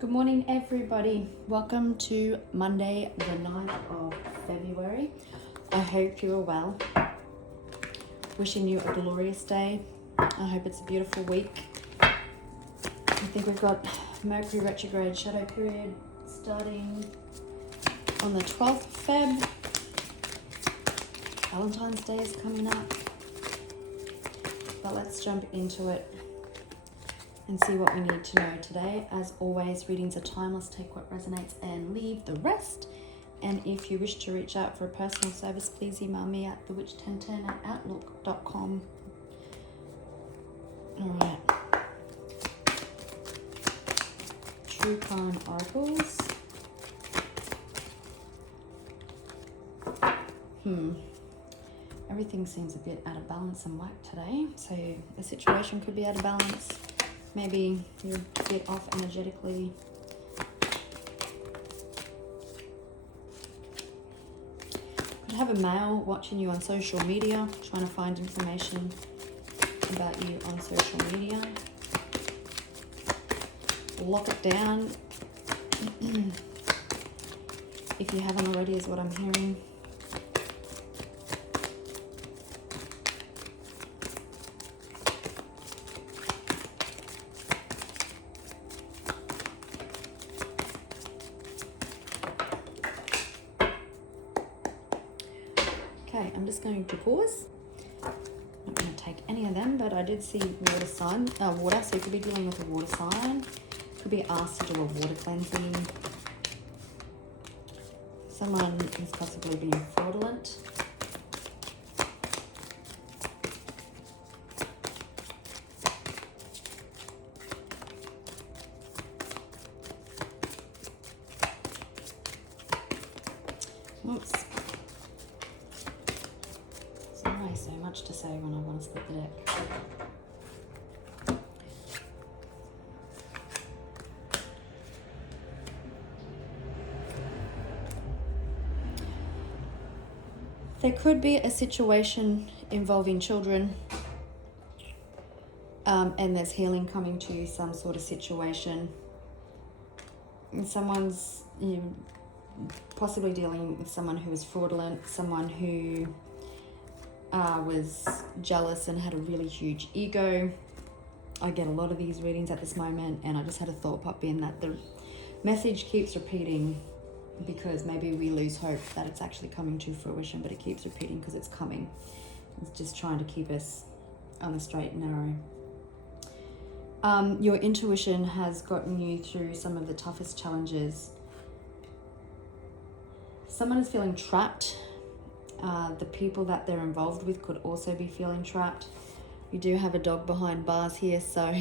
Good morning, everybody. Welcome to Monday, the 9th of February. I hope you're well. Wishing you a glorious day. I hope it's a beautiful week. I think we've got Mercury retrograde shadow period starting on the 12th of Feb. Valentine's Day is coming up. But let's jump into it and see what we need to know today. As always, readings are timeless. Take what resonates and leave the rest. And if you wish to reach out for a personal service, please email me at thewitch1010@outlook.com. All right. True Crime Oracles. Everything seems a bit out of balance and whack today. So the situation could be out of balance. Maybe you're a bit off energetically. Could have a male watching you on social media, trying to find information about you on social media. Lock it down. If you haven't already, is what I'm hearing. Okay, I'm just going to pause. Not going to take any of them, but I did see water sign, water, so you could be dealing with a water sign. Could be asked to do a water cleansing. Someone is possibly being fraudulent. Oops. So much to say when I want to split the deck. There could be a situation involving children, and there's healing coming to some sort of situation. And someone's possibly dealing with someone who is fraudulent, someone who was jealous and had a really huge ego. I get a lot of these readings at this moment, and I just had a thought pop in that the message keeps repeating because maybe we lose hope that it's actually coming to fruition, but it keeps repeating because it's coming. It's just trying to keep us on the straight and narrow. Your intuition has gotten you through some of the toughest challenges. Someone is feeling trapped. The people that they're involved with could also be feeling trapped. You do have a dog behind bars here, so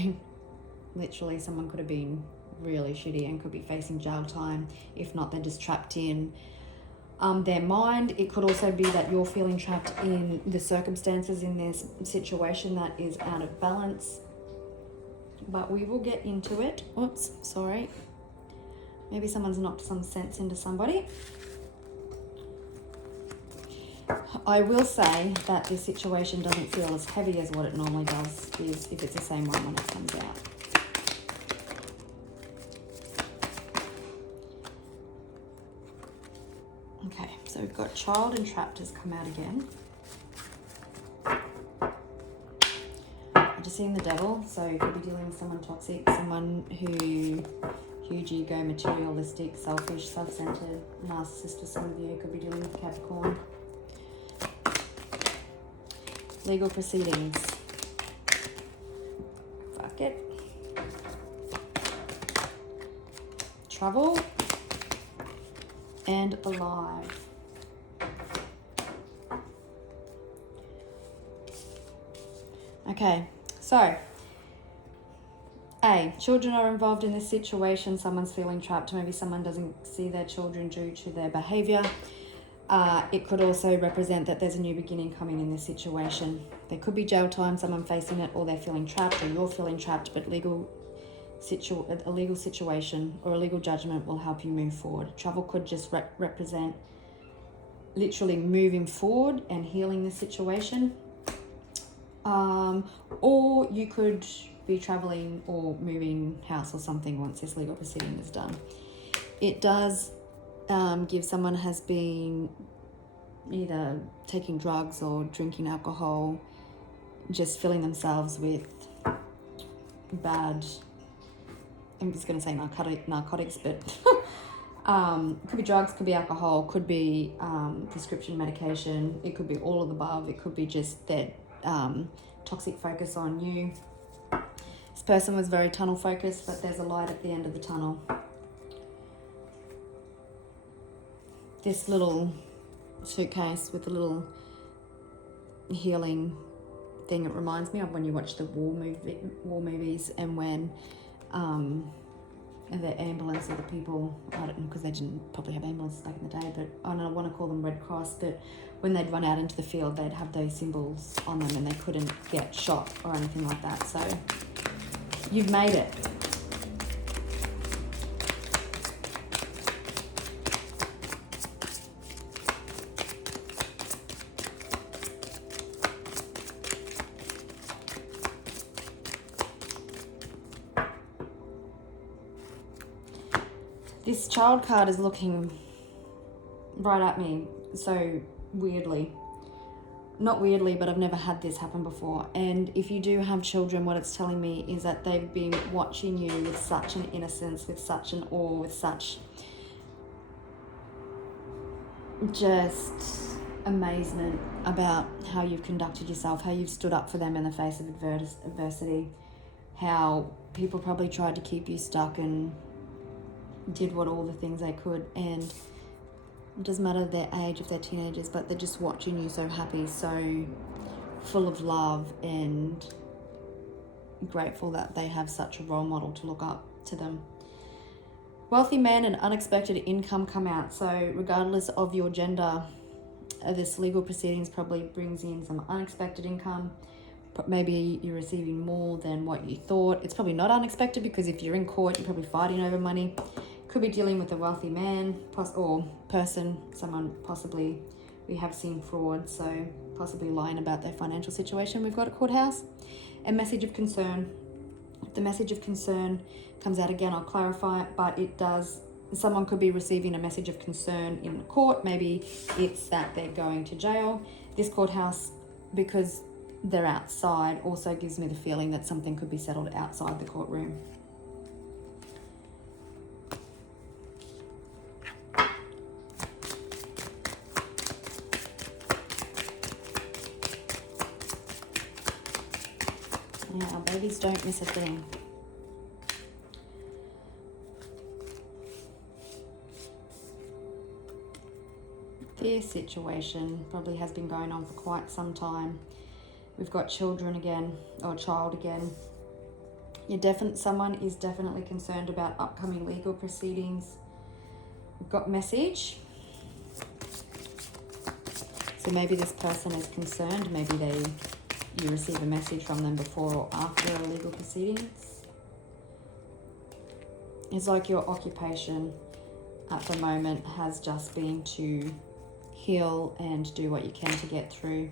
literally someone could have been really shitty and could be facing jail time. If not, they're just trapped in their mind. It could also be that you're feeling trapped in the circumstances in this situation that is out of balance. But we will get into it. Oops, sorry. Maybe someone's knocked some sense into somebody. I will say that this situation doesn't feel as heavy as what it normally does if it's the same one when it comes out. Okay, so we've got child and trapped has come out again. I'm just seeing the devil, so you could be dealing with someone toxic, someone who huge ego, materialistic, selfish, self-centered, narcissist for some of you. Could be dealing with Capricorn. Legal proceedings. Fuck it. Travel. And alive. Okay, so children are involved in this situation. Someone's feeling trapped. Maybe someone doesn't see their children due to their behavior. It could also represent that there's a new beginning coming in this situation. There could be jail time, someone facing it, or they're feeling trapped, or you're feeling trapped, but a legal situation or a legal judgment will help you move forward. Travel could just represent literally moving forward and healing the situation. Or you could be traveling or moving house or something once this legal proceeding is done. It does give someone has been either taking drugs or drinking alcohol, just filling themselves with bad, I'm just going to say narcotics, but could be drugs, could be alcohol, could be prescription medication. It could be all of the above. It could be just that toxic focus on you. This person was very tunnel focused, but there's a light at the end of the tunnel. This little suitcase with a little healing thing, it reminds me of when you watch the war movies, and when the ambulance or the people, I don't know, because they didn't probably have ambulances back in the day, but I don't want to call them Red Cross, but when they'd run out into the field, they'd have those symbols on them and they couldn't get shot or anything like that. So you've made it. This child card is looking right at me, so weirdly. Not weirdly, but I've never had this happen before. And if you do have children, what it's telling me is that they've been watching you with such an innocence, with such an awe, with such just amazement about how you've conducted yourself, how you've stood up for them in the face of adversity, how people probably tried to keep you stuck and did all the things they could, and it doesn't matter their age if they're teenagers, but they're just watching you so happy, so full of love, and grateful that they have such a role model to look up to them. Wealthy man and unexpected income come out. So regardless of your gender, this legal proceedings probably brings in some unexpected income. Maybe you're receiving more than what you thought. It's probably not unexpected, because if you're in court, you're probably fighting over money. Could be dealing with a wealthy man or person, someone possibly, we have seen fraud, so possibly lying about their financial situation. We've got a courthouse. A message of concern. If the message of concern comes out again, I'll clarify it, but it does, someone could be receiving a message of concern in court. Maybe it's that they're going to jail. This courthouse, because they're outside, also gives me the feeling that something could be settled outside the courtroom. Yeah, our babies don't miss a thing. This situation probably has been going on for quite some time. We've got children again, or child again. Someone is definitely concerned about upcoming legal proceedings. We've got message. So maybe this person is concerned. Maybe you receive a message from them before or after a legal proceedings. It's like your occupation at the moment has just been to heal and do what you can to get through.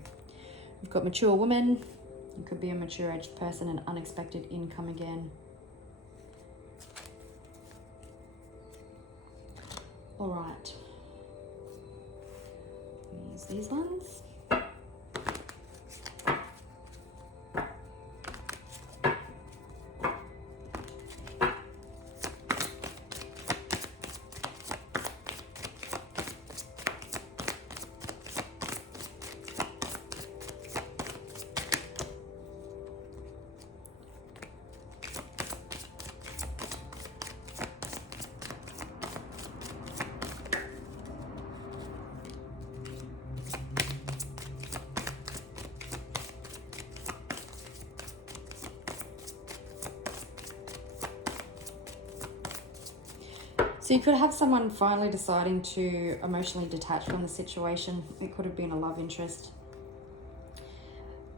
We've got mature woman. You could be a mature aged person and unexpected income again. All right. Use these ones. So you could have someone finally deciding to emotionally detach from the situation. It could have been a love interest.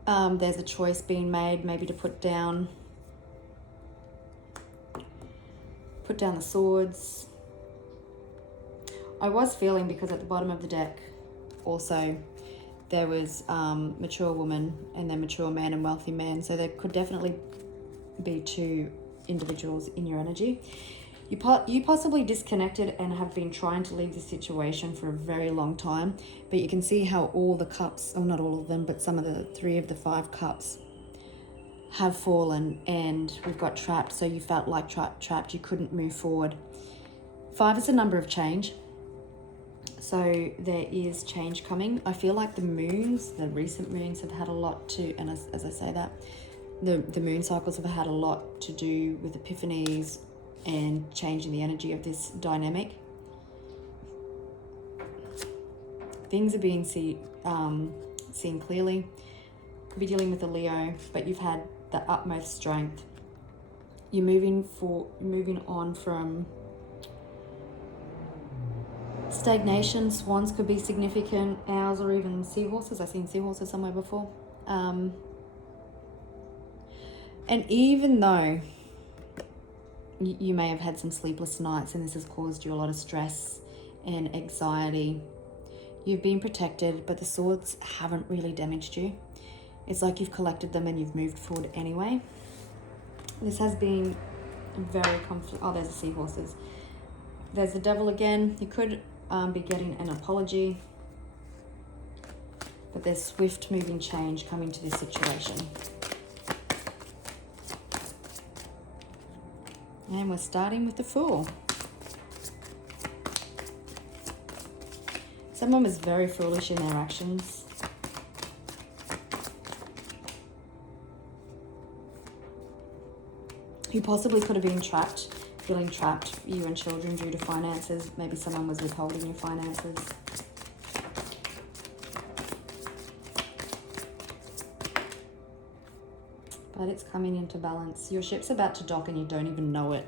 There's a choice being made, maybe to put down the swords. I was feeling, because at the bottom of the deck also there was mature woman and then mature man and wealthy man. So there could definitely be two individuals in your energy. You possibly disconnected and have been trying to leave this situation for a very long time, but you can see how all the cups, or not all of them, but some of the 3 of the 5 cups have fallen, and we've got trapped. So you felt like trapped, you couldn't move forward. 5 is a number of change. So there is change coming. I feel like the moons, the recent moons have had a lot to, and as I say that, the moon cycles have had a lot to do with epiphanies and changing the energy of this dynamic. Things are being seen clearly. Could be dealing with a Leo, but you've had the utmost strength. You're moving on from stagnation. Swans could be significant. Owls, or even seahorses. I've seen seahorses somewhere before. And even though you may have had some sleepless nights and this has caused you a lot of stress and anxiety, you've been protected, but the swords haven't really damaged you. It's like you've collected them and you've moved forward anyway. This has been very oh, there's the seahorses. There's the devil again. You could be getting an apology, but there's swift moving change coming to this situation. And we're starting with the Fool. Someone was very foolish in their actions. You possibly could have been trapped, feeling trapped, you and children, due to finances. Maybe someone was withholding your finances. But it's coming into balance. Your ship's about to dock and you don't even know it.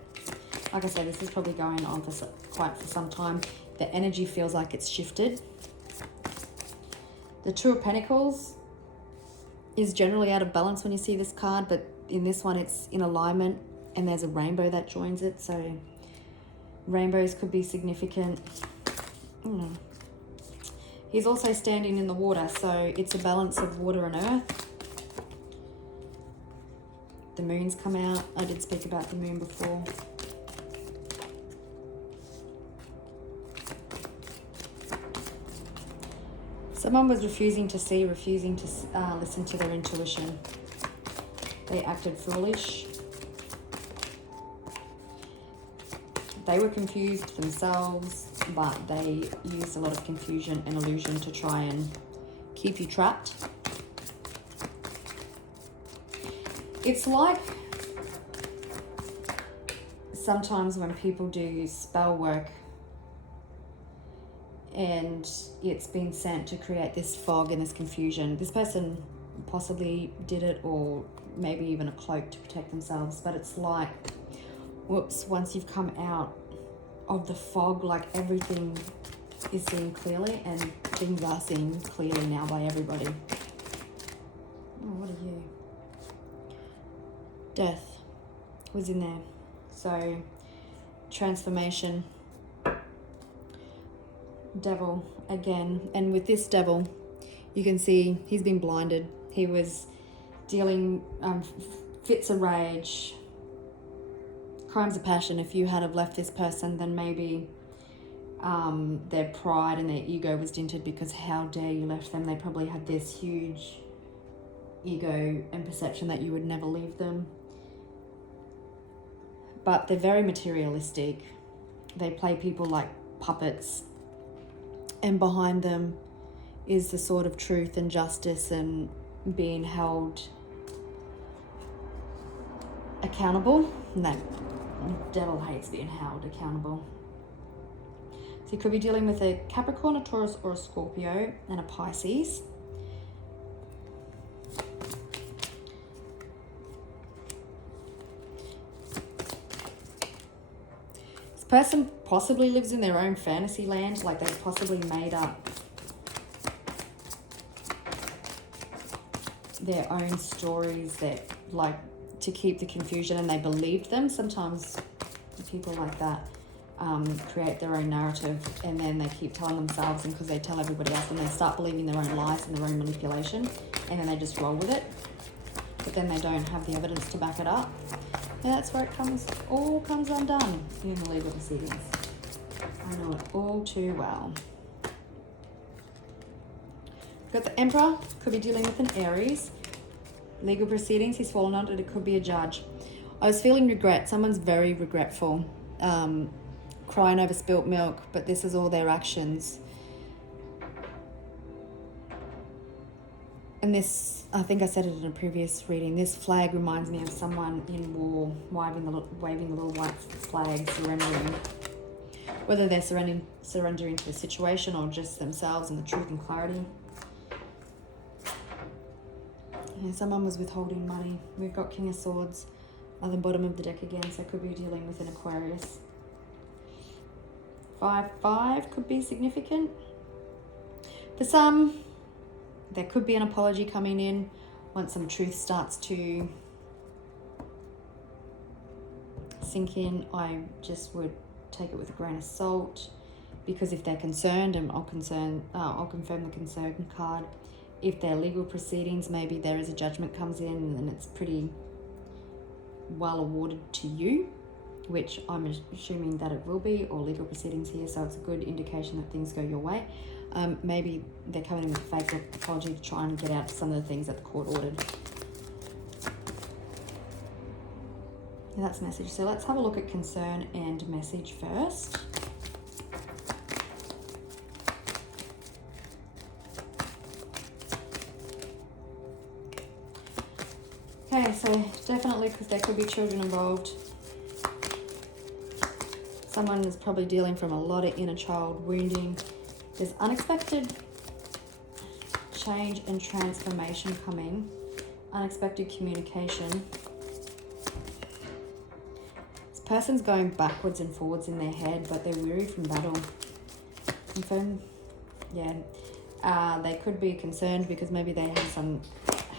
Like I said, this is probably going on for quite some time. The energy feels like it's shifted. The Two of Pentacles is generally out of balance when you see this card, but in this one it's in alignment and there's a rainbow that joins it. So rainbows could be significant. He's also standing in the water, so it's a balance of water and earth. The moon's come out. I did speak about the moon before. Someone was refusing to see, refusing to listen to their intuition. They acted foolish. They were confused themselves, but they used a lot of confusion and illusion to try and keep you trapped. It's like sometimes when people do spell work and it's been sent to create this fog and this confusion. This person possibly did it, or maybe even a cloak to protect themselves, but it's like, whoops, once you've come out of the fog, like everything is seen clearly and things are seen clearly now by everybody. Oh, what are you? Death was in there. So transformation. Devil again, and with this devil you can see he's been blinded. He was dealing fits of rage, crimes of passion. If you had have left this person, then maybe their pride and their ego was dented, because how dare you left them. They probably had this huge ego and perception that you would never leave them. But they're very materialistic. They play people like puppets, and behind them is the sword of truth and justice and being held accountable. And that devil hates being held accountable. So you could be dealing with a Capricorn, a Taurus, or a Scorpio, and a Pisces. This person possibly lives in their own fantasy land, like they've possibly made up their own stories that, like, to keep the confusion, and they believed them. Sometimes people like that create their own narrative, and then they keep telling themselves, and because they tell everybody else, and they start believing their own lies and their own manipulation, and then they just roll with it. but then they don't have the evidence to back it up. And that's where it all comes undone in the legal proceedings. I know it all too well. Got the Emperor, could be dealing with an Aries. Legal proceedings, he's fallen under it, it could be a judge. I was feeling regret, someone's very regretful. Crying over spilt milk, but this is all their actions. And this, I think I said it in a previous reading, this flag reminds me of someone in war waving the little white flag, surrendering. Whether they're surrendering to the situation or just themselves and the truth and clarity. Yeah, someone was withholding money. We've got King of Swords on the bottom of the deck again, so could be dealing with an Aquarius. 5-5 could be significant. For some, there could be an apology coming in once some truth starts to sink in. I just would take it with a grain of salt, because if they're concerned, and I'll confirm the concern card. If they're legal proceedings, maybe there is a judgment comes in and it's pretty well awarded to you, which I'm assuming that it will be, or legal proceedings here, so it's a good indication that things go your way. Maybe they're coming in with a fake apology to try and get out some of the things that the court ordered. Yeah, that's message. So let's have a look at concern and message first. Okay, so definitely, because there could be children involved. Someone is probably dealing from a lot of inner child wounding. There's unexpected change and transformation coming. Unexpected communication. This person's going backwards and forwards in their head, but they're weary from battle. They could be concerned because maybe they have some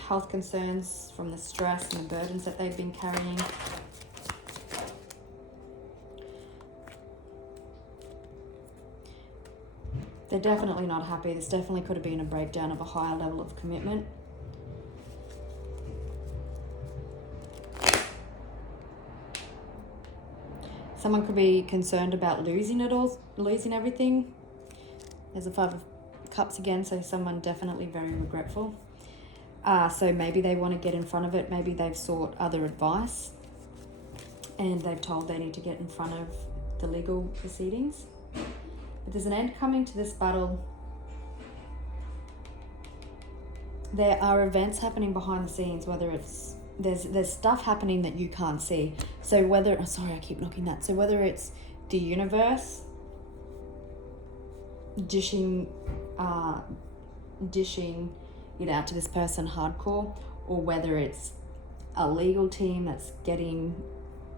health concerns from the stress and the burdens that they've been carrying. They're definitely not happy. This definitely could have been a breakdown of a higher level of commitment. Someone could be concerned about losing it all, losing everything. There's a 5 of Cups again, so someone definitely very regretful. So maybe they want to get in front of it. Maybe they've sought other advice and they've told they need to get in front of the legal proceedings. But there's an end coming to this battle. There are events happening behind the scenes, whether it's there's stuff happening that you can't see. So whether I keep knocking that. So whether it's the universe dishing it out to this person hardcore, or whether it's a legal team that's getting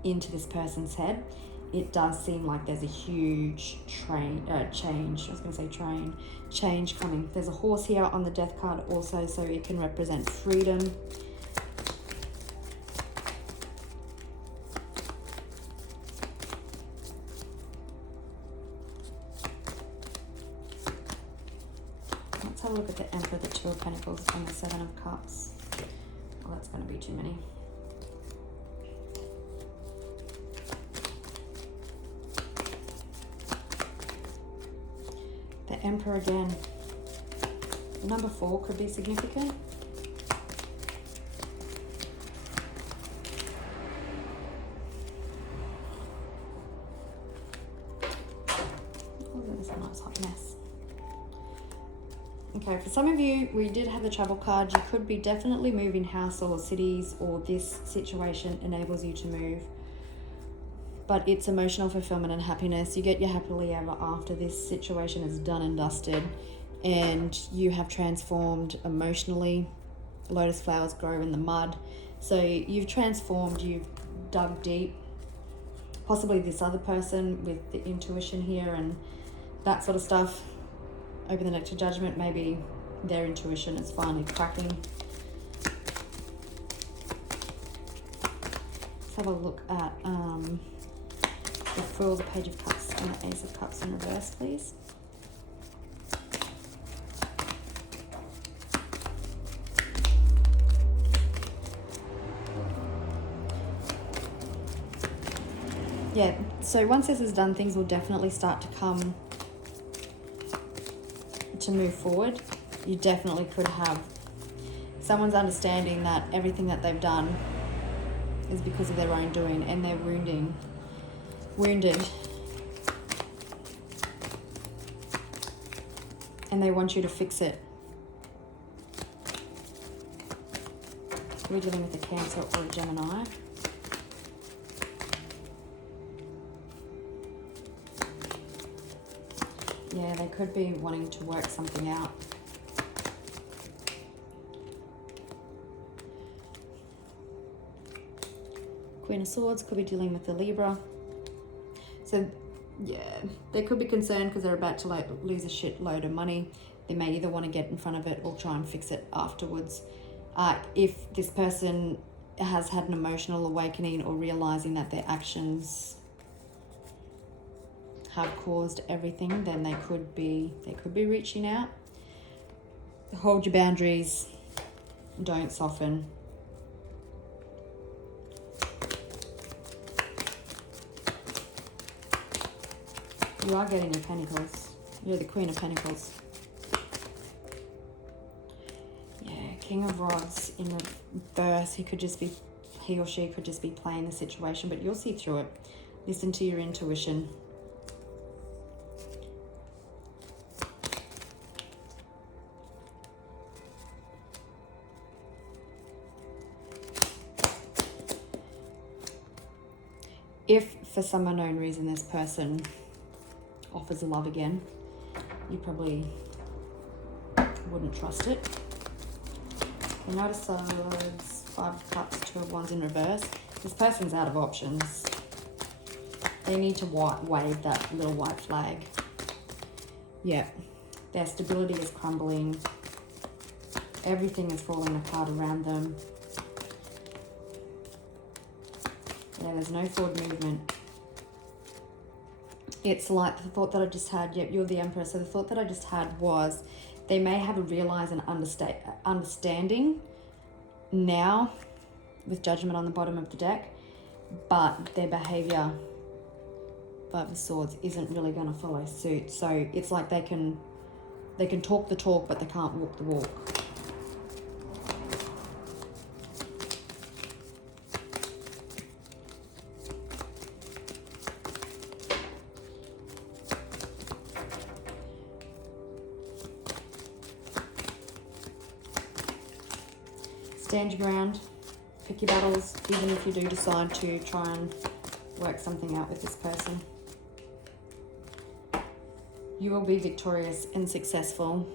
into this person's head, it does seem like there's a huge change coming. There's a horse here on the death card also, so it can represent freedom. Let's have a look at the Emperor, the 2 of Pentacles, and the 7 of Cups. Well, that's going to be too many. The Emperor again. Number 4 could be significant. Oh, there's a nice hot mess. Okay, for some of you, we did have the travel card. You could be definitely moving house or cities, or this situation enables you to move. But it's emotional fulfillment and happiness. You get your happily ever after. This situation is done and dusted, and you have transformed emotionally. Lotus flowers grow in the mud. So you've transformed, you've dug deep. Possibly this other person with the intuition here and that sort of stuff. Open the neck to judgment. Maybe their intuition is finally cracking. Let's have a look at the Fool, the Page of Cups, and the Ace of Cups in reverse, please. Yeah, so once this is done, things will definitely start to come to move forward. You definitely could have someone's understanding that everything that they've done is because of their own doing, and they're wounded, and they want you to fix it. We're dealing with a Cancer or a Gemini. Yeah, they could be wanting to work something out. Queen of Swords could be dealing with the Libra. So, yeah, they could be concerned because they're about to like lose a shitload of money. They may either want to get in front of it or try and fix it afterwards. If this person has had an emotional awakening or realizing that their actions have caused everything, then they could be reaching out. Hold your boundaries. Don't soften. You are getting your Pentacles. You're the Queen of Pentacles. Yeah, King of Rods in reverse. He or she could just be playing the situation, but you'll see through it. Listen to your intuition. If for some unknown reason this person offers love again, you probably wouldn't trust it. The Knight of Swords, 5 of Cups, 2 of Wands in reverse. This person's out of options. They need to wave that little white flag. Yeah, their stability is crumbling. Everything is falling apart around them. Yeah, there's no forward movement. It's like the thought that I just had. Yep, you're the Emperor. So the thought that I just had was they may have a realize and understanding now with Judgment on the bottom of the deck, but their behavior, 5 of Swords, isn't really going to follow suit. So it's like they can talk the talk, but they can't walk the walk. Stand your ground, pick your battles, even if you do decide to try and work something out with this person. You will be victorious and successful.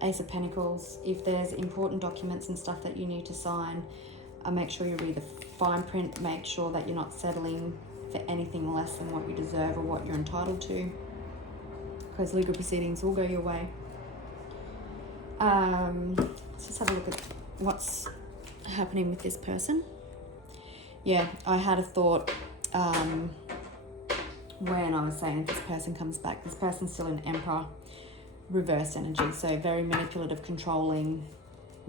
Ace of Pentacles, if there's important documents and stuff that you need to sign, make sure you read the fine print, make sure that you're not settling for anything less than what you deserve or what you're entitled to, because legal proceedings will go your way. Let's just have a look at what's happening with this person. Yeah, I had a thought when I was saying if this person comes back, this person's still an Emperor reversed energy, so very manipulative, controlling,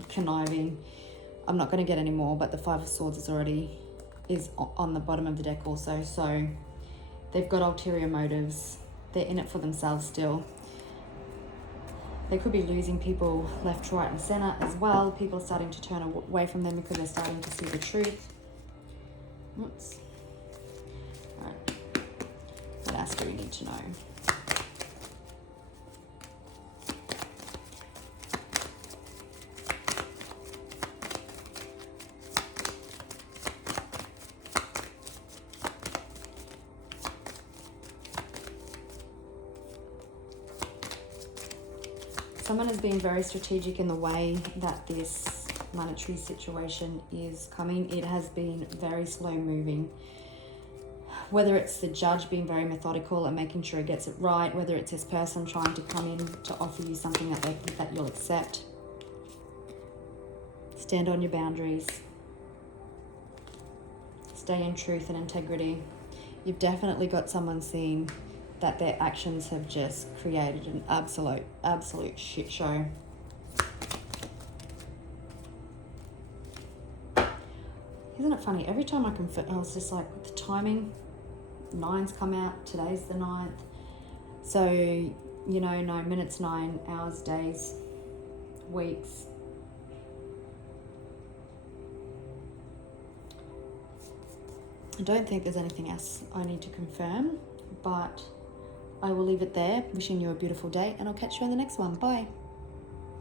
conniving. I'm not going to get any more, but the 5 of Swords is on the bottom of the deck also, so they've got ulterior motives. They're in it for themselves still. They could be losing people left, right, and center as well. People are starting to turn away from them because they're starting to see the truth. Oops. All right. What else do we need to know? Someone has been very strategic in the way that this monetary situation is coming. It has been very slow moving. Whether it's the judge being very methodical and making sure he gets it right, whether it's this person trying to come in to offer you something that they think that you'll accept. Stand on your boundaries. Stay in truth and integrity. You've definitely got someone seeing that their actions have just created an absolute shit show. Isn't it funny? Every time I was just like, the timing, nines come out. Today's the 9th. So, you know, 9 minutes, 9 hours, days, weeks. I don't think there's anything else I need to confirm, but I will leave it there. Wishing you a beautiful day, and I'll catch you on the next one. Bye.